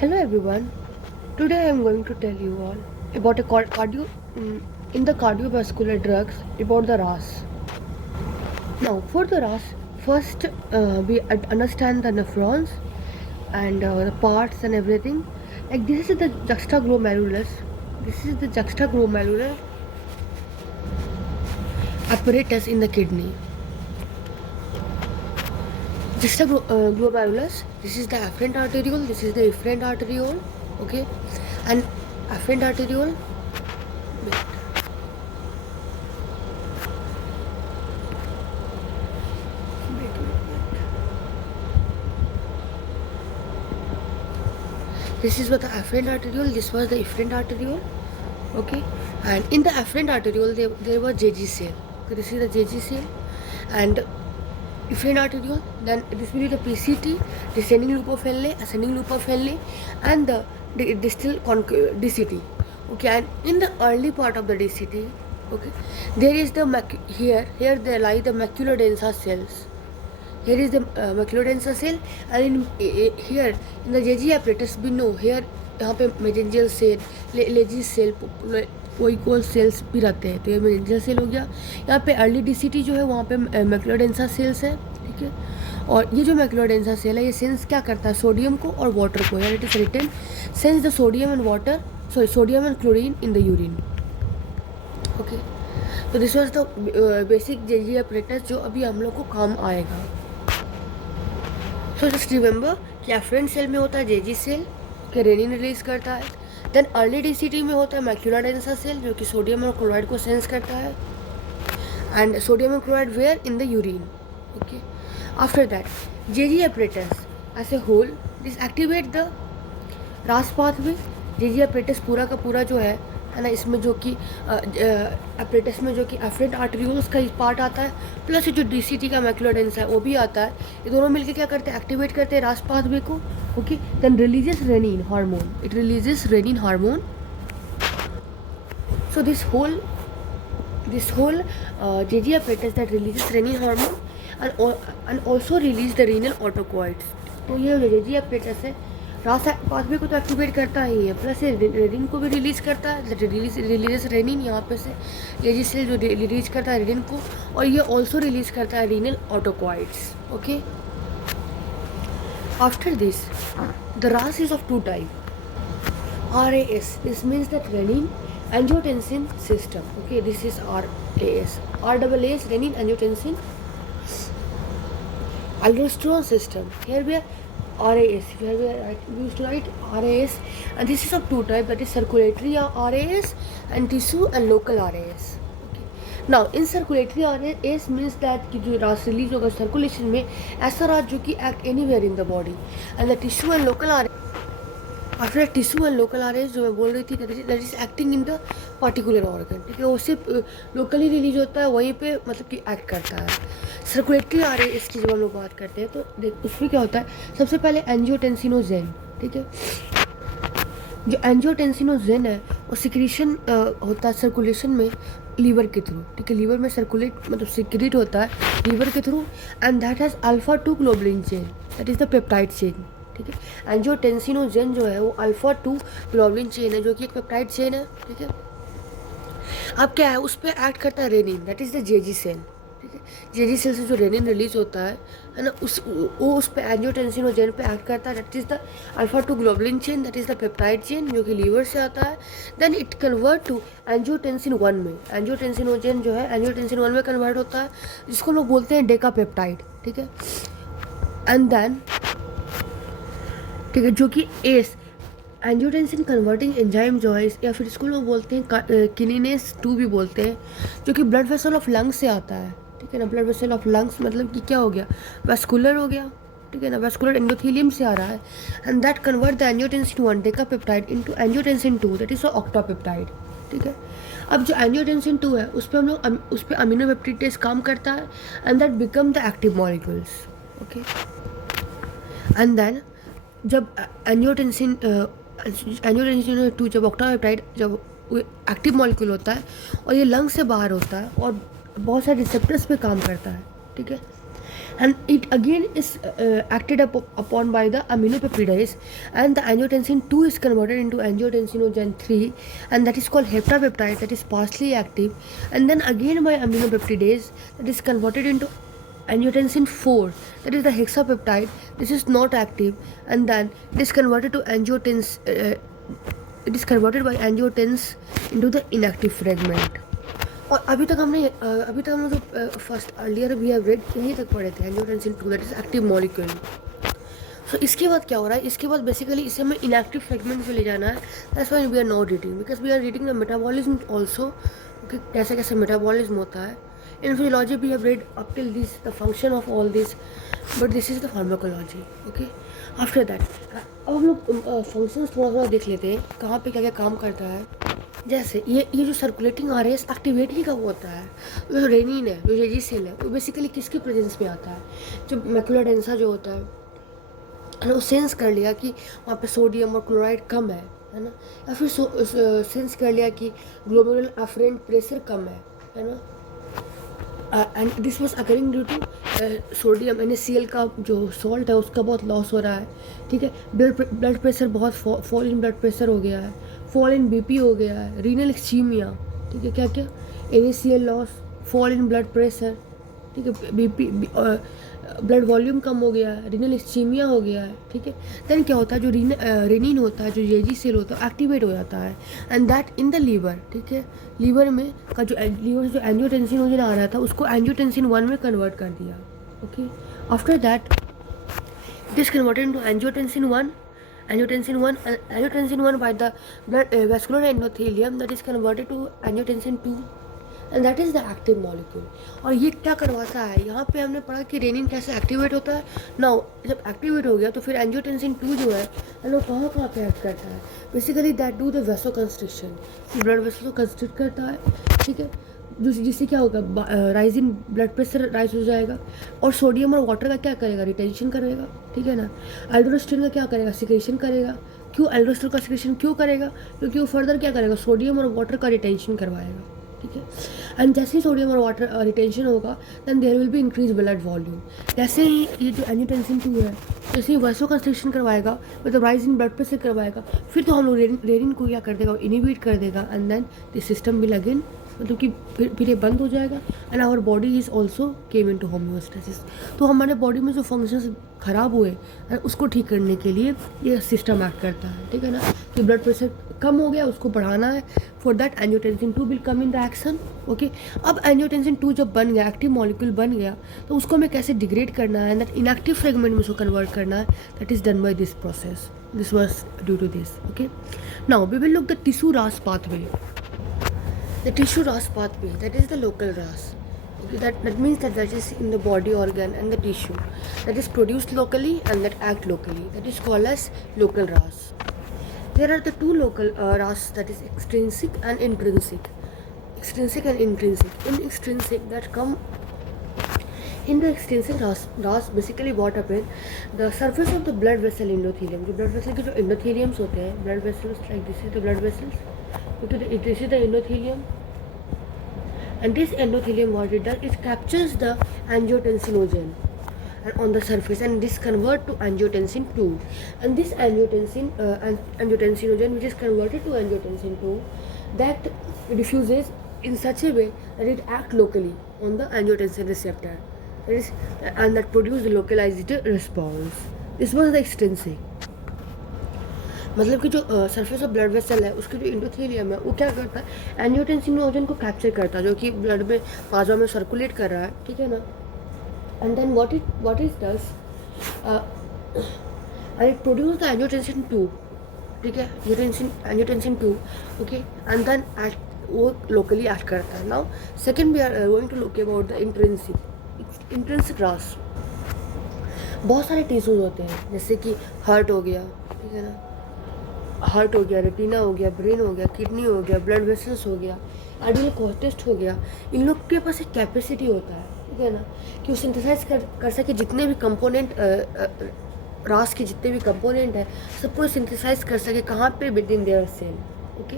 Hello everyone. Today I am going to tell you all about in the cardiovascular drugs about the RAS. Now for the RAS, first we understand the nephrons and the parts and everything. Like this is the juxtaglomerulus. This is the juxtaglomerular apparatus in the kidney. Glomerulus. This is the afferent arteriole. This is the efferent arteriole. Okay, and afferent arteriole. Wait. This is what the afferent arteriole. This was the efferent arteriole. Okay, and in the afferent arteriole there was JG cell. So this is the JG cell, and efferent arteriole. Then this will be the PCT, descending loop of Henle, ascending loop of Henle, and the distal DCT. Okay, and in the early part of the DCT, okay, there is the here there lie the macular densa cells. Here is the macular densa cell, and here in the JG apparatus we know here यहाँ पे मेजेंजियल cell, lazy cell, पोइकोल sales भी रहते हैं. तो ये मेजेंजियल cell हो गया. यहाँ पे अर्ली डीसीटी जो है वहाँ पे मैकुलर डेंसा सेल्स है. ठीक है, और ये जो मैकुलर डेंसा सेल है ये सेंस क्या करता है, सोडियम को और वाटर को. यार it is retains the sodium and water, sorry sodium and chlorine in the urine. Okay, तो this was the basic JG apparatus जो अभी हम लोग को काम आएगा. सो जस्ट रिमेंबर कि एफरेंट सेल में होता है जेजी सेल के रेनिन रिलीज करता है. देन अर्ली डीसीटी में होता है मैक्यूलर डेंसा सेल जो कि सोडियम और क्लोराइड को सेंस करता है, and sodium and chloride where in the urine. Okay, after that JG apparatus as a whole this activate the RAS pathway. JG apparatus पूरा का पूरा जो है ना, इसमें जो कि apparatus में जो कि एफरेंट आर्टरियोल्स का पार्ट आता है, प्लस जो डीसीटी का मैकुलर डेंसा है वो भी आता है. ये दोनों मिलकर क्या करते हैं, एक्टिवेट करते हैं रास पाथवे को. Okay, then releases renin hormone. It releases renin hormone. So this whole JG apparatus that releases renin hormone and also release the renal autocoids. तो ये JG apparatus है, रास पाथवे को तो एक्टिवेट करता ही है, प्लस ये रेनिन को भी रिलीज करता है. रिलीज रेनिन यहाँ पे से जेजी सेल जो रिलीज करता है रेनिन को, और ये ऑल्सो रिलीज करता है renal autocoids. Okay, after this the RAS is of two type. RAS, this means that renin angiotensin system. Okay, this is RAS. RAAS, renin angiotensin aldosterone system. Here we are RAS. Here we used to write RAS, and this is of two types, that is circulatory RAS and tissue and local RAS. Okay. Now in circulatory RAS means that कि जो रास release होगा circulation में, ऐसा रास जो कि act anywhere in the body, and the tissue and local RAS. After tissue and local RAS जो मैं बोल रही थी, that is acting in the particular organ. ठीक है, वो सिर्फ लोकली रिलीज होता है, वहीं पे मतलब कि एक्ट करता है. सर्कुलेटरी RAS की जब हम लोग बात करते हैं तो देख उसमें क्या होता है, सबसे पहले एंजियोटेंसिनोजेन. ठीक है, जो एंजियोटेंसिनोजेन है वो सिक्रीशन होता है सर्कुलेशन में लीवर के थ्रू. ठीक है, लीवर में सर्कुलेट मतलब सिक्रीट होता है लीवर के through, and that has alpha 2 globulin chain, that is the peptide chain. ठीक है, एंजियोटेंसिनोजेन जो है वो अल्फा 2 ग्लोबुलिन चेन है जो कि एक पेप्टाइड चेन है. ठीक है, अब क्या है, उस पर एक्ट करता है renin, that is the JG cell. ठीक है, जेजी सेल से जो रेनिन रिलीज होता है ना, उस पर एंजियोटेंसिनोजेन पे एक्ट करता है, that is the alpha 2 globulin chain, that is the peptide chain जो कि लीवर से आता है. Then it convert to angiotensin 1 में. एंजियोटेंसिनोजेन जो है एंजियोटेंसिन 1 में कन्वर्ट होता है, जिसको लोग बोलते हैं डेकापेप्टाइड. ठीक है, एंड देन ठीक है, जो कि एस एंजियोटेंसिन कन्वर्टिंग एंजाइम जो है, या फिर इसको लोग बोलते हैं किनेस 2 भी बोलते हैं, जो कि ब्लड वेसल ऑफ लंग्स से आता है. ठीक है ना, ब्लड वेसल ऑफ लंग्स मतलब कि क्या हो गया, वेस्कुलर हो गया. ठीक है ना, वेस्कुलर एंडोथेलियम से आ रहा है, and that convert the angiotensin 1 decapeptide into angiotensin 2, that is octapeptide. ठीक है, अब जो एंजियोटेंसिन 2 है उस पर हम लोग उस पर अमीनोपेप्टिडेज काम करता है, and that become the active molecules. Okay, and then जब एंजियोटेंसिन 2 जब ऑक्टापेप्टाइड जब एक्टिव मॉलिक्यूल होता है और ये लंग से बाहर होता है और बहुत सारे रिसेप्टर्स पे काम करता है. ठीक है, and it again is acted upon by the aminopeptidase, and the angiotensin 2 is converted into angiotensinogen 3, and that is called heptapeptide, that is partially active, and then again by aminopeptidase that is converted into angiotensin 4, that is the hexapeptide, this is not active, and then it is converted to it is converted by angiotens into the inactive fragment. और अभी तक हम लोग जो first earlier we have read यहीं तक पढ़े थे angiotensin 2 that is active molecule. So इसके बाद क्या हो रहा है, इसके बाद बेसिकली इसे हमें इनएक्टिव फ्रेगमेंट में ले जाना है. That's why we are not reading, because we are reading the metabolism also, कि कैसे कैसे मेटाबॉलिज्म होता है. In physiology we have read up till this the function of all this, but this is the pharmacology. Okay, after that अब हम लोग functions थोड़ा थोड़ा देख लेते हैं कहाँ पे क्या क्या काम करता है. जैसे ये जो सर्कुलेटिंग आरएस एक्टिवेट ही कब होता है, जो रेनिन है, जो जेजी सेल है, वो बेसिकली किसके प्रेजेंस में आता है. जब मैकुला डेंसा जो होता है वो सेंस कर लिया कि वहाँ पे सोडियम और क्लोराइड कम है ना, या फिर सेंस कर लिया कि ग्लोमेरुलर अफरेंट प्रेशर कम है ना, and this was occurring due to sodium NaCl का जो सॉल्ट है उसका बहुत लॉस हो रहा है. ठीक है, ब्लड प्रेशर बहुत फॉल इन ब्लड प्रेशर हो गया है, फॉल इन BP हो गया है, रीनल एक्सीमिया. ठीक है, क्या क्या NaCl loss, fall in blood pressure. ठीक है, BP ब्लड वॉल्यूम कम हो गया है, रीनल एक्सीमिया हो गया है. ठीक है, देन क्या होता है, जो रेनिन होता है, जो जेजी सेल होता है एक्टिवेट हो जाता है, and that in the liver. ठीक है, लीवर में का जो लीवर से जो एंजियोटेंसिन आ रहा था उसको एंजियोटेंसिन 1 में कन्वर्ट कर दिया. Okay, after that it is converted into angiotensin 1 by the blood vascular endothelium, that is converted to angiotensin 2, and that is the active molecule. और ये क्या करवाता है, यहाँ पे हमने पढ़ा कि रेनिन कैसे एक्टिवेट होता है. नाउ जब एक्टिवेट हो गया तो फिर एंजियोटेंसिन 2 जो है वो कहाँ कहाँ पे एक्ट करता है. Basically that do the वेसो constriction, blood vessel को कंस्ट्रिक्ट करता है. ठीक है, जिससे क्या होगा, rise in blood pressure rise हो जाएगा, और सोडियम और वाटर का क्या करेगा, रिटेंशन करेगा. ठीक है ना, एल्डोस्टेरोन का क्या करेगा, सिक्रेशन करेगा. क्यों एल्डोस्टेरोन का सिक्रेशन क्यों करेगा, क्योंकि वो फर्दर क्या करेगा, सोडियम और वाटर का रिटेंशन करवाएगा. ठीक है, एंड जैसे ही सोडियम और वाटर रिटेंशन होगा then there will be increase blood volume. जैसे ही ये जो एंजियोटेंसिन 2 है जैसे ही वैसो कंस्ट्रिक्शन करवाएगा, मतलब राइज इन ब्लड प्रेशर करवाएगा, फिर तो हम लोग रेनिन को क्या कर देगा, इनिबिट कर देगा, and then this system will again, मतलब कि फिर ये बंद हो जाएगा, and our body is also came into homeostasis. तो हमारे बॉडी में जो फंक्शंस ख़राब हुए उसको ठीक करने के लिए ये सिस्टम एक्ट करता है. ठीक है ना, कि ब्लड प्रेशर कम हो गया उसको बढ़ाना है, for that angiotensin 2 will come in the action. Okay, अब एंजियोटेंसिन 2 जब बन गया, एक्टिव मॉलिक्यूल बन गया, तो उसको हमें कैसे डिग्रेड करना है, दैट इनएक्टिव फ्रेगमेंट में उसको कन्वर्ट करना है, that is done by this process. This was due to this. Okay, now we will look the tissue RAS pathway. The tissue RAS pathway, that is the local RAS. Okay, that means that is in the body organ and the tissue that is produced locally and that act locally. That is called as local RAS. There are the two local RAS, that is extrinsic and intrinsic. Extrinsic and intrinsic. In extrinsic, that come in the extrinsic RAS basically what happen, the surface of the blood vessel endothelium. जो blood vessel के जो endotheliums होते हैं, blood vessels, like this is the blood vessels. This is the endothelium, and this endothelium what it does, it captures the angiotensinogen and on the surface, and this convert to angiotensin 2, and this angiotensinogen which is converted to angiotensin 2, that diffuses in such a way that it act locally on the angiotensin receptor, and that produce the localized response. This was the extrinsic. मतलब कि जो surface of blood vessel है उसके जो इंडोथेलियम है वो क्या करता है, एंजियोटेंसिनोजन को कैप्चर करता है जो कि ब्लड में प्लाज्मा में सर्कुलेट कर रहा है. ठीक है ना, and then what it does, it produce the angiotensin 2. ठीक है, एंजियोटेंसिन 2. ओके, एंड देन वो लोकली एक्ट करता है. Now second we are going to look about the intrinsic RAS. बहुत सारे टिश्यूज होते हैं, जैसे कि हार्ट हो गया. ठीक है ना, हार्ट हो गया, रेटिना हो गया, ब्रेन हो गया, किडनी हो गया, ब्लड वेसल्स हो गया, आर्टिकुलर कोर्टेक्स हो गया. इन लोग के पास एक कैपेसिटी होता है. ठीक है ना, कि वो सिंथेसाइज कर सके जितने भी कंपोनेंट RAS के जितने भी कंपोनेंट है सबको सिंथेसाइज कर सके कहाँ पे, within their cell. Okay,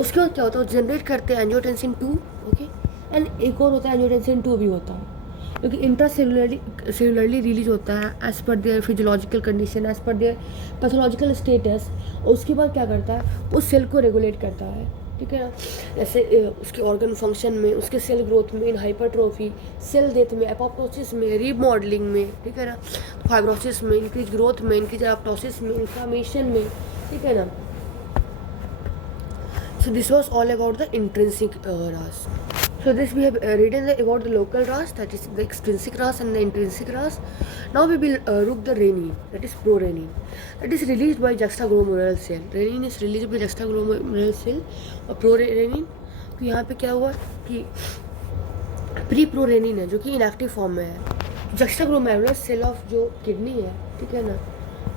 उसके बाद क्या होता है, वो जनरेट करते हैं एंजियोटेंसिन 2. ओके, एंड एक और होता है एंजियोटेंसिन 2 भी होता है. जो कि सेलुलरली रिलीज होता है as per their physiological condition, as per their pathological status. और उसके बाद क्या करता है, उस सेल को रेगुलेट करता है, ठीक है ना। जैसे उसके ऑर्गन फंक्शन में, उसके सेल ग्रोथ में, इन हाइपरट्रोफी, सेल डेथ में, एपोप्टोसिस में, रीमॉडलिंग में, ठीक है ना, फाइब्रोसिस में, इंक्रीज ग्रोथ में, इंक्रीज एपोप्टोसिस में, इन्फ्लामेशन में, ठीक है ना। So this was all about the intrinsic RAS. So this we have written about the local RAS, that is the extrinsic RAS and the intrinsic RAS. Now we will look the renin, that is prorenin, that is released by juxtaglomerular cell. Renin is released by juxtaglomerular cell और prorenin, तो यहाँ पे क्या हुआ कि pre prorenin है जो कि इनएक्टिव फॉर्म में है। जक्स्टाग्लोमेरुलर सेल ऑफ जो किडनी है, ठीक है ना,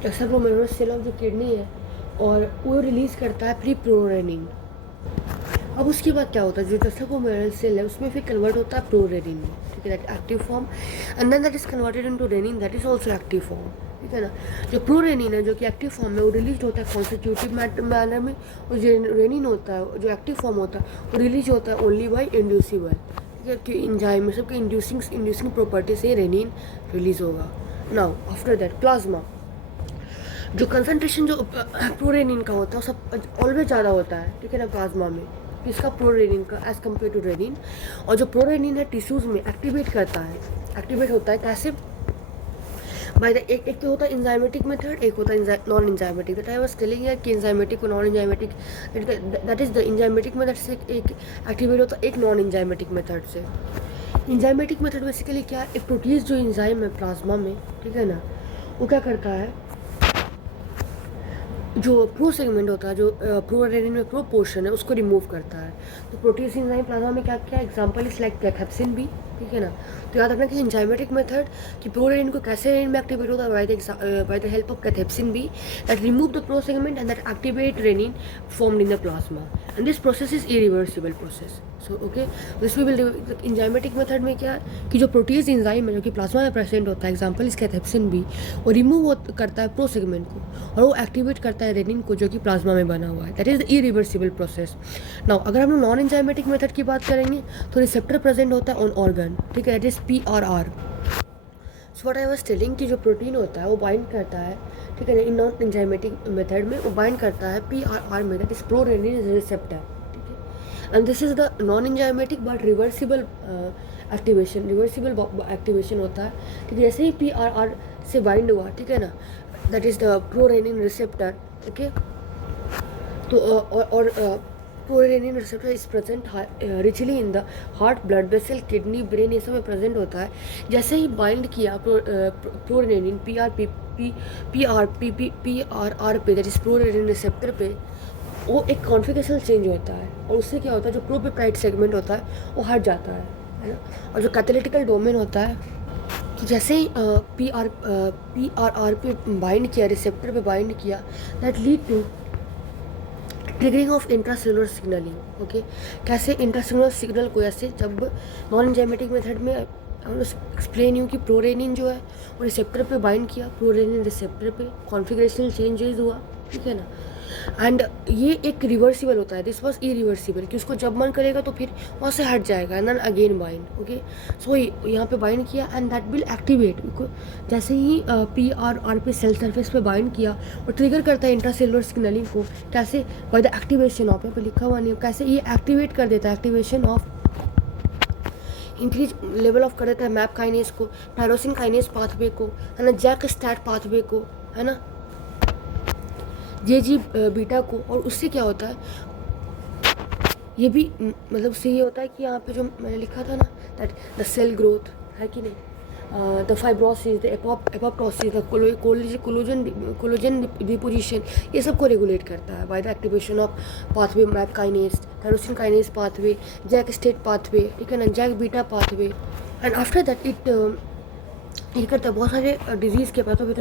जक्स्टाग्लोमेरुलर सेल ऑफ जो किडनी है, और वो रिलीज करता है प्री प्रोरेनिन। अब उसके बाद क्या होता है, जो जक्स्टाग्लोमेरुलर सेल है उसमें फिर कन्वर्ट होता है प्रोरेनिन में, ठीक है, that active form, and then that is converted into renin, that is also active form, ठीक है ना। जो प्रोरेनिन है जो कि एक्टिव फॉर्म में, वो रिलीज होता है कॉन्स्टिट्यूटिव मैनर में, और जो रेनिन होता है जो एक्टिव फॉर्म होता है वो रिलीज होता है ओनली बाई इंड्यूसिबल, कि इंजाइम में सबके इंड्यूसिंग प्रॉपर्टी से रेनिन रिलीज होगा। नाउ आफ्टर दैट प्लाज्मा, जो कंसंट्रेशन जो प्रोरेनिन का होता है सब ऑलवेज ज़्यादा होता है, ठीक है ना, प्लाज्मा में, किसका, प्रोरेनिन का एज कम्पेयर टू रेनिन। और जो प्रोरेनिन है टिश्यूज़ में एक्टिवेट करता है, एक्टिवेट होता है कैसे, बाय द एक तो होता है इंजाइमेटिक मेथड, एक होता है non enzymatic. That I was telling है कि इंजाइमेटिक और non enzymatic, that is the enzymatic method से एक एक्टिवेट होता है, एक नॉन इंजाइमेटिक मेथड से। इंजाइमेटिक मेथड बेसिकली क्या है, एक प्रोटीज जो इंजाइम है प्लाज्मा में, ठीक है ना, वो क्या करता है, जो प्रो सेगमेंट होता है, जो प्रोरेनिन में प्रो पोर्शन है, उसको रिमूव करता है। तो प्रोटीज इंजाइम प्लाज्मा में क्या क्या एग्जांपल इज लाइक कैथेप्सिन भी, ठीक है ना। तो याद रखना कि इंजाइमेटिक मेथड कि प्रोरेनिन को कैसे रेनिन में एक्टिवेट होता है, by the help of cathepsin B that remove the pro segment and that activate renin formed in the plasma, and this process is irreversible process. So okay, this we will enzymatic method में क्या है कि जो proteases enzyme है जो कि plasma में present होता है, एग्जाम्पल इज कैथेप्सिन बी, वो रिमूव करता है प्रो सेगमेंट को और वो एक्टिवेट करता है रेनिन को जो कि प्लाज्मा में बना हुआ है, that is irreversible process. Now अगर हम लोग नॉन इंजाइमेटिक मेथड की बात करेंगे तो रिसेप्टर प्रेजेंट होता है ऑन ऑर्गन, ठीक है, that is PRR। So what I was telling कि जो प्रोटीन होता है वो बाइंड करता है, ठीक है ना, इन नॉन इंजाइमेटिक मेथड में वो बाइंड करता है PRR में, दैट इज प्रोरेनिन रिसेप्टर, ठीक है। And this is the non enzymatic but reversible activation होता है, ठीक है। जैसे ही PRR से बाइंड हुआ, ठीक है ना, that is the prorenin receptor, okay. तो और prorenin receptor is present richly in the heart, blood vessel, kidney, brain, ये सब में प्रेजेंट होता है। जैसे ही बाइंड किया प्रोरेनिन PRR पे, दैट इज प्रोरेनिन रिसेप्टर पे, वो एक कॉन्फ़िगरेशन चेंज होता है और उससे क्या होता है, जो प्रोपेप्टाइड सेगमेंट होता है वो हट जाता है ना। और जो कैटालिटिकल डोमेन होता है, तो जैसे ही PRR पे बाइंड किया, रिसेप्टर पे बाइंड किया, that lead to triggering of intracellular signaling, okay. कैसे इंट्रासेलुलर सिग्नल को, ऐसे जब नॉन एंजाइमेटिक मेथड में एक्सप्लेन यूँ कि प्रोरेनिन जो है वो रिसेप्टर पे बाइंड किया, प्रोरेनिन रिसेप्टर पे कॉन्फ़िगरेशनल चेंजेस हुआ, ठीक है ना। एंड ये एक रिवर्सिबल होता है, दिस वॉज इरिवर्सिबल, कि उसको जब मन करेगा तो फिर वहाँ से हट जाएगा, and then again bind, okay. So यहाँ पे बाइंड किया एंड दैट विल एक्टिवेट, जैसे ही PRR पे सेल सरफेस पे बाइंड किया और ट्रिगर करता है इंट्रासेलुलर सिग्नलिंग को, कैसे, बाय द एक्टिवेशन ऑफ, यहाँ पे लिखा हुआ नहीं, कैसे ये एक्टिवेट कर देता है, activation of, increase level of कर देता है मैप काइनेस को, टायरोसिन काइनेस पाथवे को, है ना, जैक स्टैट पाथवे को, है ना, JG बीटा को। और उससे क्या होता है, ये भी मतलब उससे ये होता है कि यहाँ पे जो मैंने लिखा था ना, दैट द सेल ग्रोथ है कि नहीं, the fibrosis, the apoptosis, the collagen deposition, ये सब को रेगुलेट करता है by the activation of pathway MAP kinase, tyrosine kinase pathway, JAK STAT pathway, ठीक है ना, JAK beta pathway. And after that it करता है बहुत सारे डिजीज़ के पाथवे